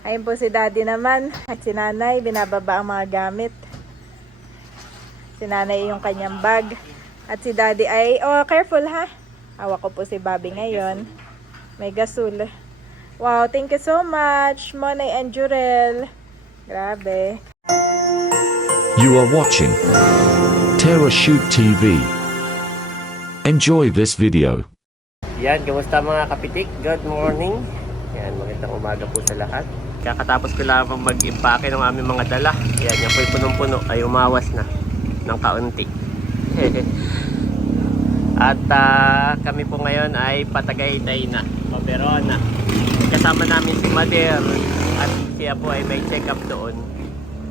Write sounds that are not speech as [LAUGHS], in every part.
Ayun po si daddy naman. At si nanay, binababa ang mga gamit. Si nanay yung kanyang bag. At si daddy ay, oh careful ha. Hawak ko po si Bobby ngayon. May gasul. Wow, thank you so much, Monay and Jurel. Grabe. You are watching Terra Shoot TV. Enjoy this video. Yan, kamusta mga kapitik? Good morning. Yan, magandang umaga po sa lahat. Kakatapos ko lamang mag-impake ng aming mga dala. Yan, yan po'y punong-puno ay umawas na ng kaunti. [LAUGHS] At ah, kami po ngayon ay patagaytay na, Maberona. Kasama namin si Mader at siya po ay may check-up doon.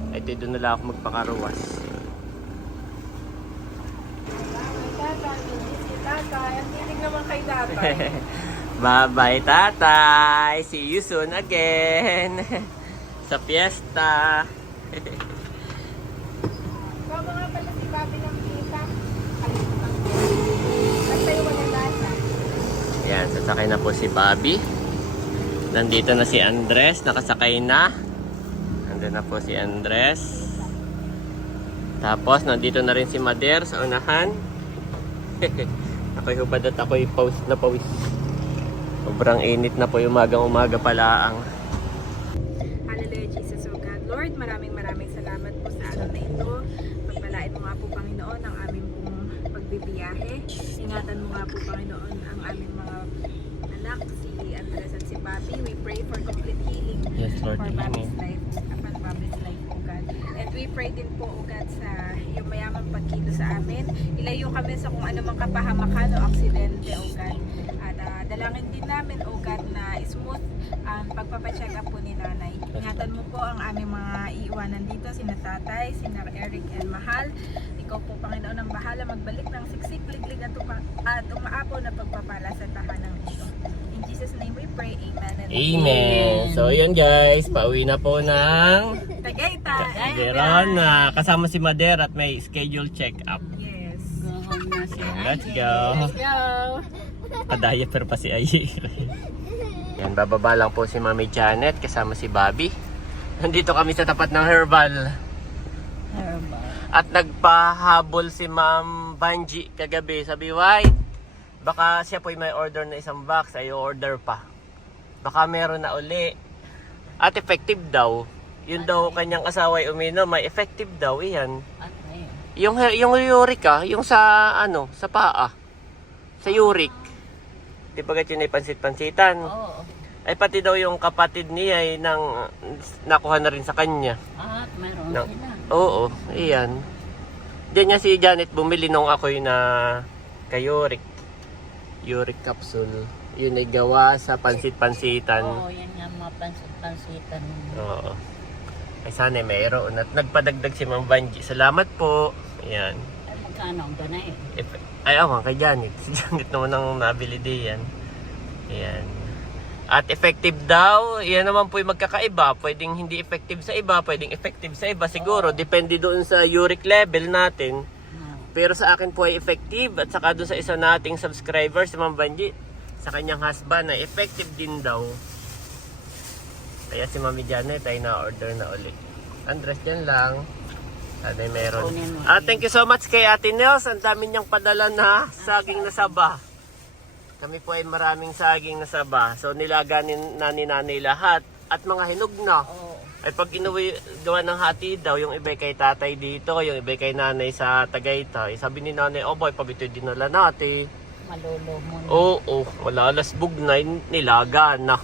Ay doon na lang ako magpakaruwas. naman kay tatay. [LAUGHS] Bye-bye, tatay. See you soon again. [LAUGHS] Sa fiesta. Baba nga pala si Bobby ng. Nagtayo ko ng lasa. Yan, sasakay na po si Bobby. Nandito na si Andres, nakasakay na. Nandito na po si Andres. Tapos, nandito na rin si Mader sa unahan. [LAUGHS] ako'y hubad at ako'y pawis na pawis. Sobrang init na po yung umagang-umaga pala ang Hallelujah, Jesus, O God. Lord, maraming maraming salamat po sa araw na ito. Pagpalain mo nga po, Panginoon, ang aming pong pagbibiyahe. Ingatan mo nga po, Panginoon, ang aming mga anak, si Andres at si Bobby. We pray for complete healing Yes, Lord. for Amen. life, upon Bobby's life, O God. And we pray din po, O God, sa iyong mayamang pagkilo sa amin. Ilayo kami sa kung anumang kapahamakan o aksidente, O God. Dalangin din namin, O God, na smooth ang pagpapacheck up po ni nanay. Ingatan mo po ang aming mga iiwanan dito, sina tatay, sina Eric and Mahal. Ikaw po, Panginoon, ang bahala magbalik ng siksik, liglig at, uma- at umaapaw na pagpapala sa tahanang ito. In Jesus' name we pray, Amen. And Amen. So, yan guys. Pauwi na po ng Tagaytay. Verona. Kasama si Mader at may schedule check-up. Yes. Let's go. Let's go. Pa-diaper pa si Ayir. [LAUGHS] Yan, bababa lang po si Mami Janet kasama si Bobby. Nandito kami sa tapat ng Herbal. At nagpahabol si Ma'am Banji kagabi. Sabi, White, baka siya po may order na isang box. Ay, order pa. Baka meron na uli. At effective daw. Yun daw kanyang asawa ay uminom. May effective daw. Iyan. Yung, yung uric ah, yung sa ano, sa paa. Sa uric. Di ba yun ay pansit-pansitan? Oo. Ay pati daw yung kapatid niya ay nang nakuha na rin sa kanya. Ah, meron No. sila. Oo, iyan. Diyan niya si Janet bumili nung ako'y na kay uric. Capsule. Yun ay gawa sa pansit-pansitan. Oo, yan nga mga pansit-pansitan. Oo. Ay sana mayroon. At nagpadagdag si Ma'am Banji. Salamat po. Ayan. Magkano ang ganay? Eff- Ay, ako kay Janet. Si Janet naman ang nabili din yan. Ayan. At effective daw, yan naman po yung magkakaiba. Pwedeng hindi effective sa iba, pwedeng effective sa iba. Siguro, depende doon sa uric level natin. Oo. Pero sa akin po ay effective. At saka doon sa isa nating subscriber, si Ma'am Banji, sa kanyang husband, na effective din daw. Kaya si Mami Janet ay na-order na ulit. Andres, dyan lang. Ay meron. Ah, thank you so much kay Ate Nels. Ang dami niyang padala na saging na saba. Kami po ay maraming saging na saba. So nilaganin na ni nanay lahat. At mga hinog na. Ay pag inuwi gawa ng hati daw, yung iba kay tatay dito, yung iba kay nanay sa Tagaytay. Sabi ni nanay, oh boy, pag ito dinala natin. Malolo mo na. Oo, malalasbog na nilaga na.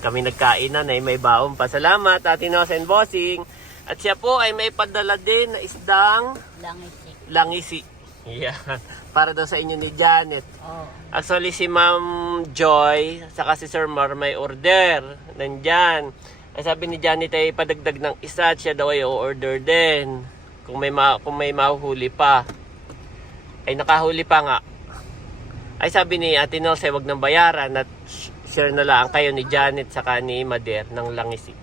Kami nagkain na na may baon pa. Salamat, Ate Nos and Bossing. At siya po ay may padala din na isdang Langisik. langisi. Yan. Para daw sa inyo ni Janet. Oo. Actually, si Ma'am Joy, saka si Sir Mar may order. Nandyan. Ay sabi ni Janet ay padagdag ng isa at siya daw ay order din. Kung may, ma kung may mahuhuli pa. Ay nakahuli pa nga. Ay sabi ni Ate Nels ay wag nang bayaran at sh- share na lang kayo ni Janet saka ni Mader ng langisi.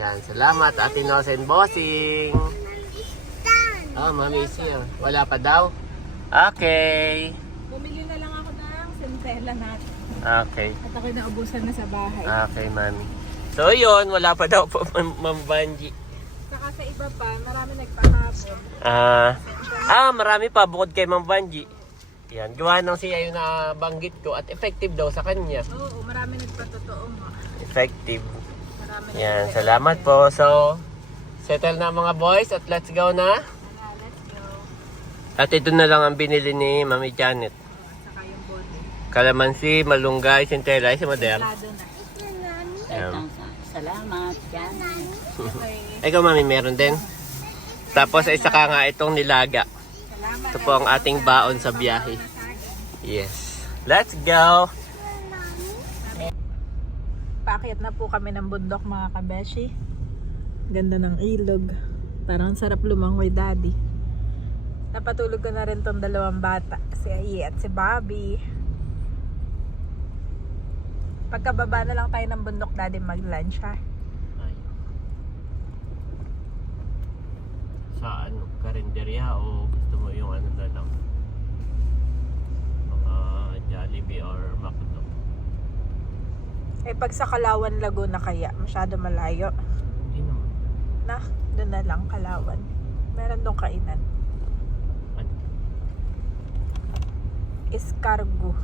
Yan, salamat Ate and Bossing. Ah, Mami siya. Wala pa daw? Okay. Bumili na lang ako ng sentela natin. Okay. At ako'y naubusan na sa bahay. Okay, Mami. So yun, wala pa daw po Ma'am Ma'am Banji. Saka sa iba pa, marami nagpahabol. Ah, ah, marami pa bukod kay Ma'am Banji. Yan, gawa ng siya yung nabanggit ko at effective daw sa kanya. Oo, marami nagpatotoo nga. Effective. Yan, salamat po. So, settle na mga boys at let's go na. Let's go. At ito na lang ang binili ni Mami Janet. Kalamansi, malunggay, sintelay, si na. Yan. Salamat. Okay. Ikaw mami, meron din. Tapos isa ka nga itong nilaga. Ito po ang ating baon sa biyahe. Yes. Let's go! Paakyat na po kami ng bundok mga kabeshi. Ganda ng ilog. Parang sarap lumangoy daddy. Napatulog ko na rin tong dalawang bata. Si Ayi at si Bobby. Pagkababa na lang tayo ng bundok daddy mag-lunch ha. Sa ano, karinderya o gusto mo yung ano na lang? Mga Jollibee or McDo. Eh pag sa Kalawan Laguna kaya, masyado malayo. Hindi naman. Na, doon na lang Kalawan. Meron doon kainan. Ano? Escargo.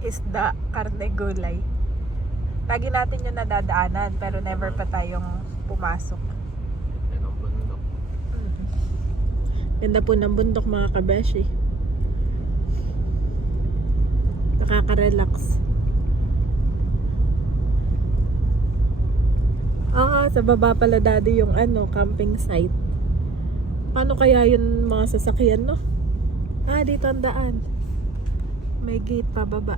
Isda, karne, gulay. Lagi natin yung nadadaanan pero never pa tayong pumasok. Ganda ng bundok. Ganda po ng bundok mga kabeshi. Nakaka-relax. Ah, sa baba pala daddy yung ano, camping site. Paano kaya yun mga sasakyan, no? Ah, dito ang daan. May gate pa baba.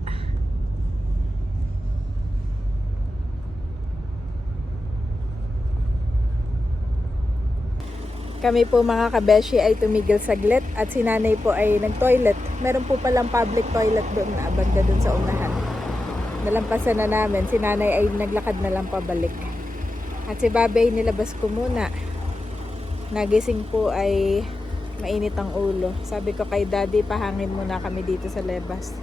Kami po mga kabeshi ay tumigil saglit at si nanay po ay nag-toilet. Meron po palang public toilet doon na banda doon sa unahan. Nalampasan na namin. Si nanay ay naglakad na lang pabalik. At si babay nilabas ko muna. Nagising po ay mainit ang ulo. Sabi ko kay daddy, pahangin muna kami dito sa lebas.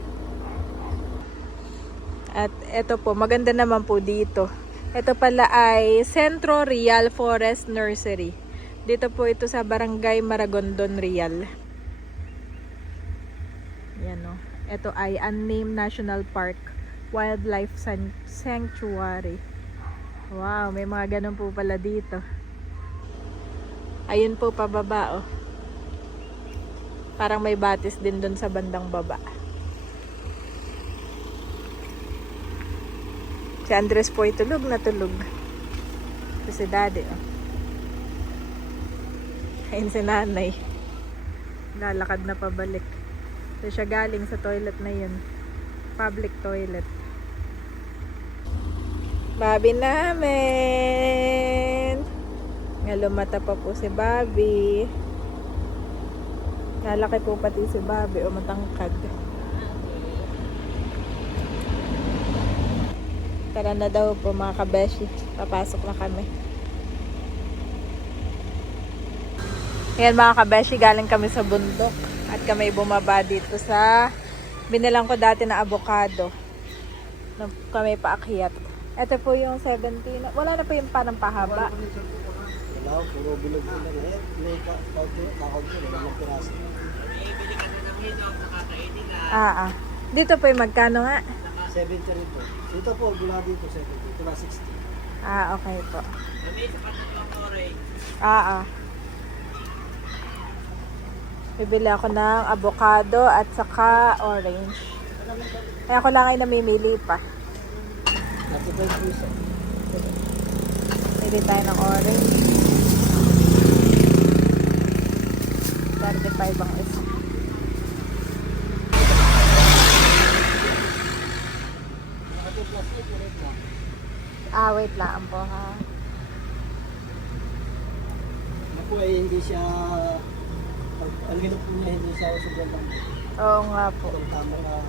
At eto po, maganda naman po dito. Ito pala ay Centro Real Forest Nursery. Dito po ito sa Barangay Maragondon, Real. Yan o. Ito ay Unnamed National Park Wildlife San- Sanctuary. Wow, may mga ganun po pala dito. Ayun po pababa oh. Parang may batis din doon sa bandang baba. Si Andres po ay tulog na tulog. Ito si daddy oh. Ayun si nanay. Lalakad na pabalik. So siya galing sa toilet na yun. Public toilet. Babi namin! Nga lumata pa po si Bobby. Lalaki po pati si Bobby o matangkad. Tara na daw po mga kabeshi. Papasok na kami. Ayan mga kabeshi, galing kami sa bundok. At kami bumaba dito sa binilang ko dati na avocado. Kami paakyat. Ito po yung 17. na- Wala na po yung parang pahaba. Wala, puro bilog ko lang. Eh, may ka- kaunti, kakao ko, wala ng piraso. Ah, ah. Dito po yung magkano nga? 70 rin po. Dito po, gula dito 70. Ito na 60. Ah, okay po. Ah, ah. Bibili ako ng avocado at saka orange. Kaya ko lang ay namimili pa. 35 piso. Pili tayo ng orange. 35 ang isa. Ah, wait lang po ha. Ako ay hindi siya, ang, ang hilok po niya hindi siya sobrang. Oo nga po. Ito tama na.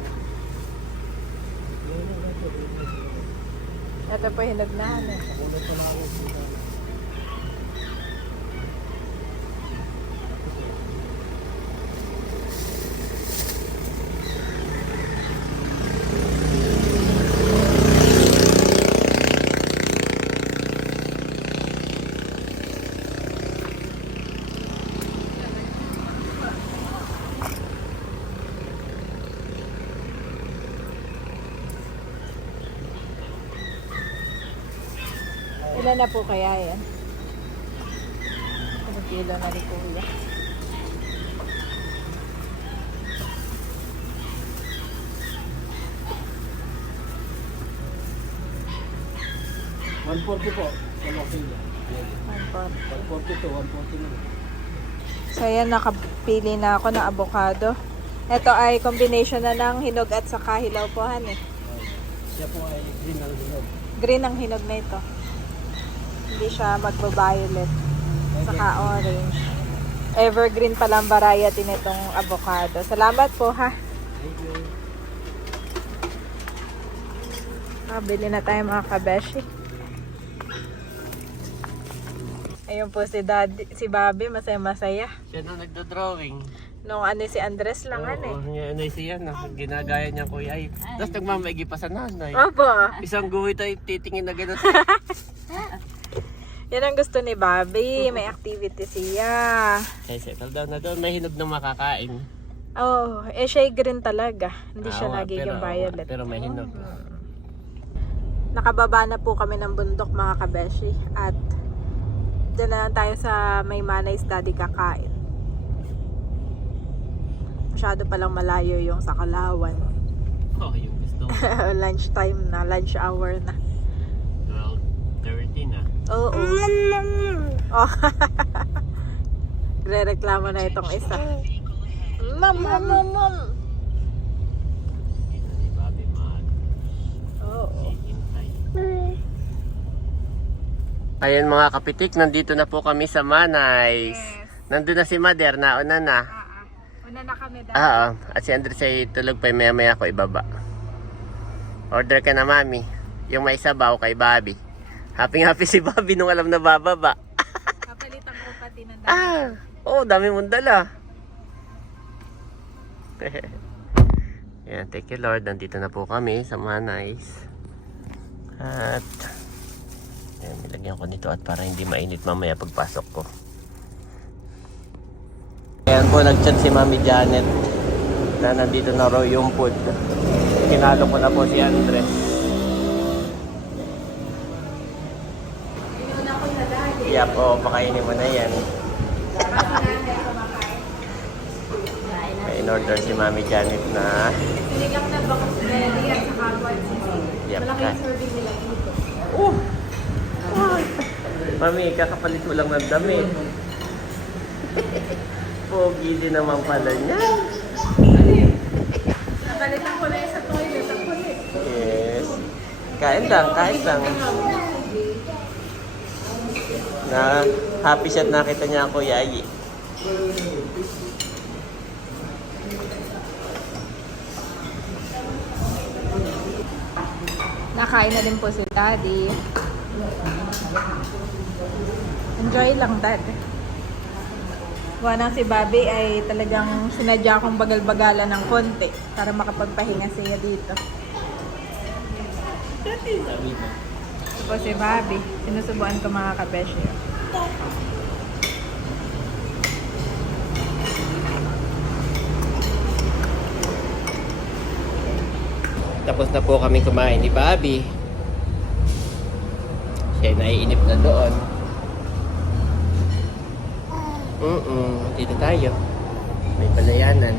Ito. Po hinagnahan eh. Ko na po kaya yan? Ano kilo na ni Kuya? One forty po. One. 140 to 140 na. So ayan, nakapili na ako ng avocado. Ito ay combination na ng hinog at saka hilaw po, han eh. Siya po ay green ang hinog. Green ang hinog na ito. Hindi siya magba-violet. Saka orange. Evergreen pala ang variety nitong avocado. Salamat po ha. Thank you. Ah, bili na tayo mga kabeshi. Ayun po si Daddy, si Bobby, masaya-masaya. Siya na nagdo-drawing. Nung ano si Andres lang ano eh. Ano siya na. Ginagaya niya kuya ay. Tapos nagmamaigi pa sa nanay. Opo. Isang guhit ay titingin na gano'n. [LAUGHS] Yan ang gusto ni Bobby. May activity siya. Ay, settle down na doon. May hinog na makakain. Oh, eh siya green talaga. Hindi siya Ah, nagiging pero- violet. Pero may hinog. Nakababa na po kami ng bundok mga kabeshi. At dyan na lang tayo sa may manay study kakain. Masyado palang malayo yung sa Kalawan. Oh, yung gusto [LAUGHS] lunch time na, lunch hour na. 12.30 na. Oo. [LAUGHS] Oh. Gre-reklamo na itong isa. Mom, mom, mom, mom. Ayan mga kapitik, nandito na po kami sa Manays. Nandun na si Mader, nauna na. Ah, ah. Una na kami dahil. Oo, at si Andres ay tulog pa maya maya ko ibaba. Order ka na mami. Yung may sabaw kay Bobby. Happy happy si Bobby nung alam na bababa. Kapalitan ko pati ng [LAUGHS] Ah, oh, dami mong dala. [LAUGHS] Yan, thank you Lord. Nandito na po kami sa Manays. At, yan, nilagyan ko nito at para hindi mainit mamaya pagpasok ko. Ayan po, nag-chat si Mami Janet na nandito na raw yung food. Kinalo ko na po si Andres. Yeah po, pakainin mo na yan. May in-order si Mami Janet na Sinigang na box belly at saka white sisig. Yep, Malaki ka. yung serving nila dito. Mami, kakapalit mo lang ng damit. [LAUGHS] Pogi din naman pala niya. Napalitan ko na sa toilet. Yes. Kain lang, kain lang. Na happy siya at nakita niya ako, Yayi. Nakain na din po si Daddy. Enjoy lang, Dad. Gawa na si Bobby ay talagang sinadya kong bagal-bagalan ng konti para makapagpahinga siya dito. Ito po si Bobby. Sinusubuan ko mga kabeshi. Tapos na po kami kumain ni Bobby. Siya naiinip na doon. Mm dito tayo. May palayanan. [LAUGHS]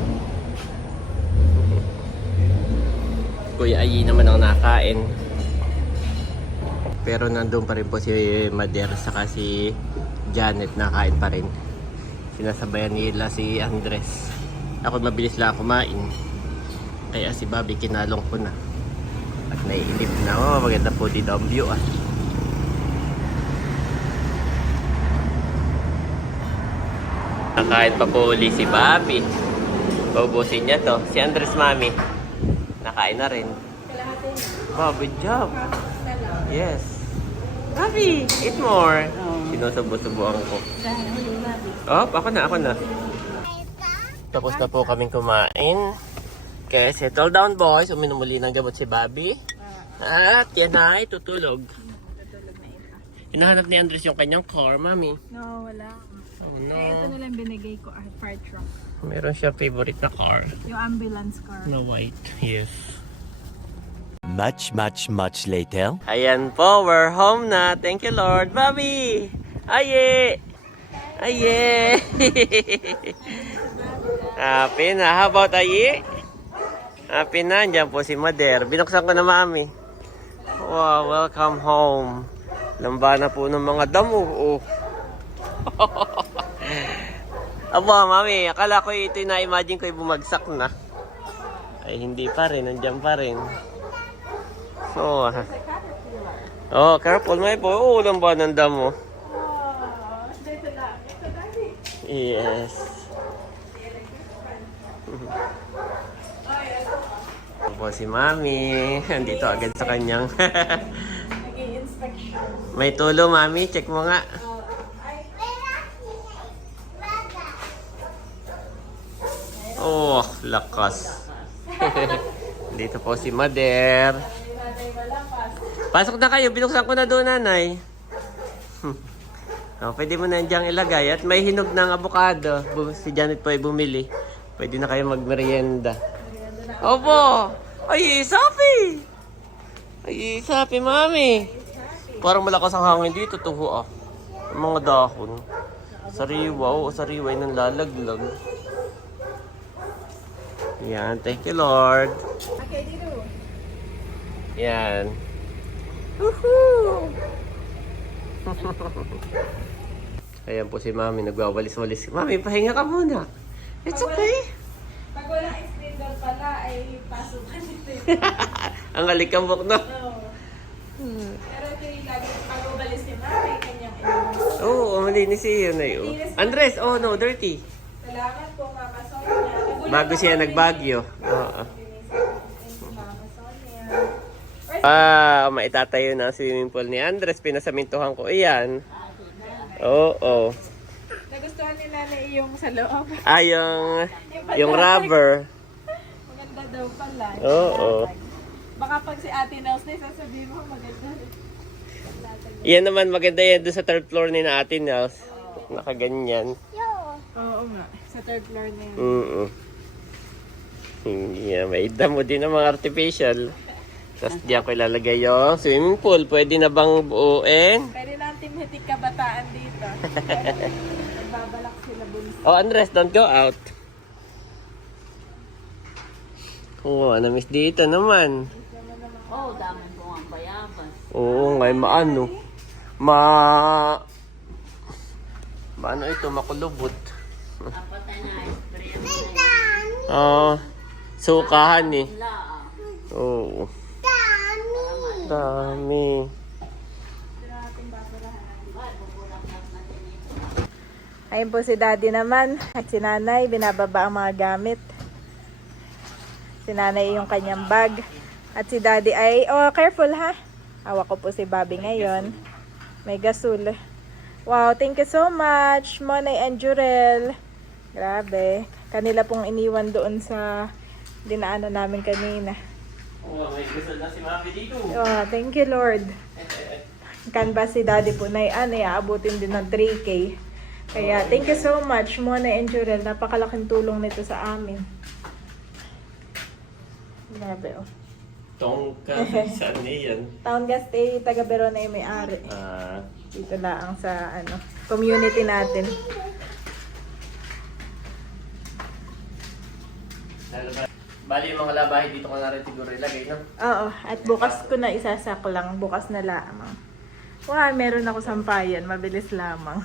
Kuya Ayi naman ang nakain. Pero nandun pa rin po si Mader saka si Janet nakain pa rin. Sinasabayan nila si Andres. Ako mabilis lang kumain. Kaya si Bobby kinalong ko na. At naiinip na. Oh, maganda po dito ang view ah. Nakain pa po uli si Bobby. Paubusin niya to. Si Andres Mami. Nakain na rin. Good job. Yes. Bobby, eat more. Sinusubo-subuan ko. Oh, ako na, ako na. Tapos na po kaming kumain. Kaya settle down boys. Uminom muli ng gamot si Bobby. At yan ay tutulog. Tutulog na ito. Hinahanap ni Andres yung kanyang car, mami. No, wala. Oh Eh, ito no. nilang binigay ko, ah, fire truck. Meron siya favorite na car. Yung ambulance car. Na white. Yes. Much, much, much later. Ayan po, we're home na. Thank you, Lord. Bobby! Aye! Aye! [LAUGHS] Happy na. How about Aye? Happy na. Diyan po si Mader. Binuksan ko na, Mami. Wow, welcome home. Lamba na po ng mga damo. Oh. [LAUGHS] Aba, Mami. Akala ko ito yung na-imagine ko yung bumagsak na. Ay, hindi pa rin. Nandiyan pa rin. Oo. ah. Oh, careful may po. Oo, lamba ng damo. Yes. Po si Mami. Andito agad sa kanyang. May tulo, Mami. Check mo nga. Oh, lakas. [LAUGHS] Dito po si Mader. Pasok na kayo. Binuksan ko na doon, nanay. Oh, pwede mo na diyang ilagay. At may hinog ng abukado. Bu- Si Janet po ay bumili. Pwede na kayo magmerienda. Opo! Ay, sapi! Ay, sapi, mami! Parang malakas ang hangin dito, tuho ah. Ang mga dahon. Sariwa, oo, sariwa ay nanlalaglag. Yan, thank you, Lord. Okay, dito. Yan. Woohoo! Ayan po si Mami, nagwawalis-walis. Mami, pahinga ka muna. It's okay. Pag walang screen door pala, ay pasukan dito yun. [LAUGHS] Ang alikabok na. Pero ito yung lagi pag umalis ni Mami, kanyang ino. Oo, oh, malinis yun na yun. Andres, oh no, dirty. Salamat po, Mama Sonia. Bago siya nagbagyo. Oo. Thank you, Mama Sonia. Ah, maitatayo na ang swimming pool ni Andres. Pinasamintuhan ko iyan. Oo. Nagustuhan ni Nanay yung sa loob. Ah, yung, yung rubber. Maganda daw pala. Oo. Baka pag si Ate Nels na sasabihin mo maganda. Yan naman maganda yan doon sa third floor ni na Ate Nels. Nakaganyan. Oo nga. Sa third floor na yun. Mm Yeah, may damo din ng mga artificial. Tapos diyan ko ilalagay yung swimming pool. Pwede na bang buuin? Pwede na ang team hitik kabataan dito. [LAUGHS] Nagbabalak sila bunso. Oh, Andres, don't go out. Oo, oh, na-miss dito naman. Oh, dami po ang bayabas. Oo, ngay maano. Ma... Maano ito, makulubot. Dapat na mo na Oo. sukahan eh. La, Oo. Dami. Dami. Ayun po si daddy naman. At si nanay, binababa ang mga gamit. Si nanay yung kanyang bag. At si daddy ay, oh careful ha. Hawak ko po si Bobby ngayon. May gasol. Wow, thank you so much, Monay and Jurel. Grabe. Kanila pong iniwan doon sa dinaanan namin kanina. Oh, may gusto na si Mami dito. Oh, thank you Lord. Canvas si daddy po na yan, eh, aabutin din ng 3K. Kaya thank you so much, Mona and Jurel. Napakalaking tulong nito sa amin. Grabe oh. Tongka. [LAUGHS] Saan niya yan? Town Gas Day, taga Verona yung may-ari. Ah, Dito lang sa ano, community natin. lalabas. Bali yung mga labahe dito ko na rin siguro ilagay, no? Oo, at bukas ko na isasak lang. Bukas na lamang. Wow, meron ako sampayan. Mabilis lamang.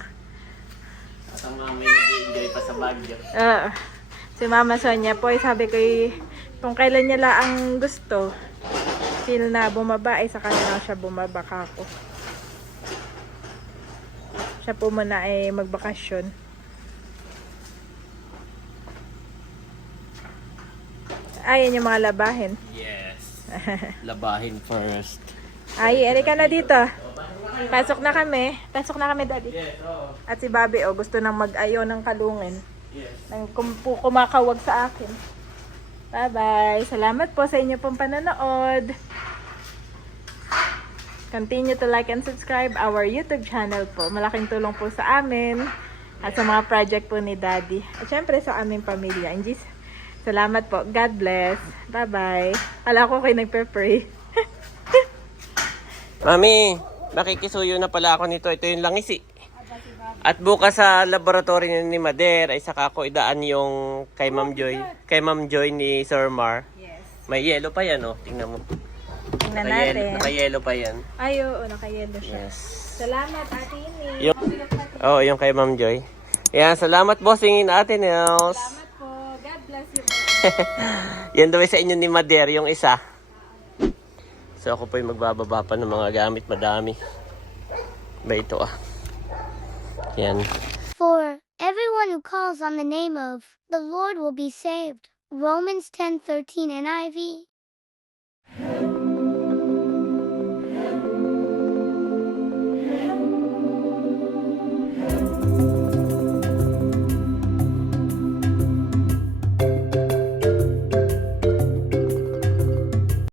At ang mami nag-enjoy pa sa Baguio. Ah, si Mama Sonia po, ay sabi ko eh, kung kailan niya lang gusto, feel na bumaba, ay sa kanya lang siya bumaba ka ako. Siya po muna ay magbakasyon. Ayan yung mga labahin. Yes. [LAUGHS] Labahin first. Ay, eri ka na dito. Pasok na kami. Pasok na kami, Daddy. Yes, oo. At si Bobby, oh, gusto nang mag-ayo ng kalungin. Yes. Nang kum- pu- kumakawag sa akin. Bye-bye. Salamat po sa inyo pong panonood. Continue to like and subscribe our YouTube channel po. Malaking tulong po sa amin at sa mga project po ni Daddy. At syempre sa aming pamilya. And Jesus, salamat po. God bless. Bye-bye. Kala ko kayo nagpe-pray. [LAUGHS] Mami, makikisuyo na pala ako nito. Ito yung langisi. At bukas sa laboratory ni ni Mader ay saka ko idaan yung kay Ma'am Joy. Kay Ma'am Joy ni Sir Mar. Yes. May yellow pa yan, oh. Tingnan mo. Tingnan Naka-yellow, natin. naka-yellow pa yan. Ay, oo, nakayelo siya. Yes. Salamat, Ate Ini. Yung, oh, yung kay Ma'am Joy. Yan, salamat bossing Ate Nels. Salamat po. God bless you. Yan daw sa inyo ni Mader, yung isa. So ako po yung magbababa pa ng mga gamit, madami. Ba ito ah. Yan. For everyone who calls on the name of the Lord will be saved. Romans 10:13 NIV.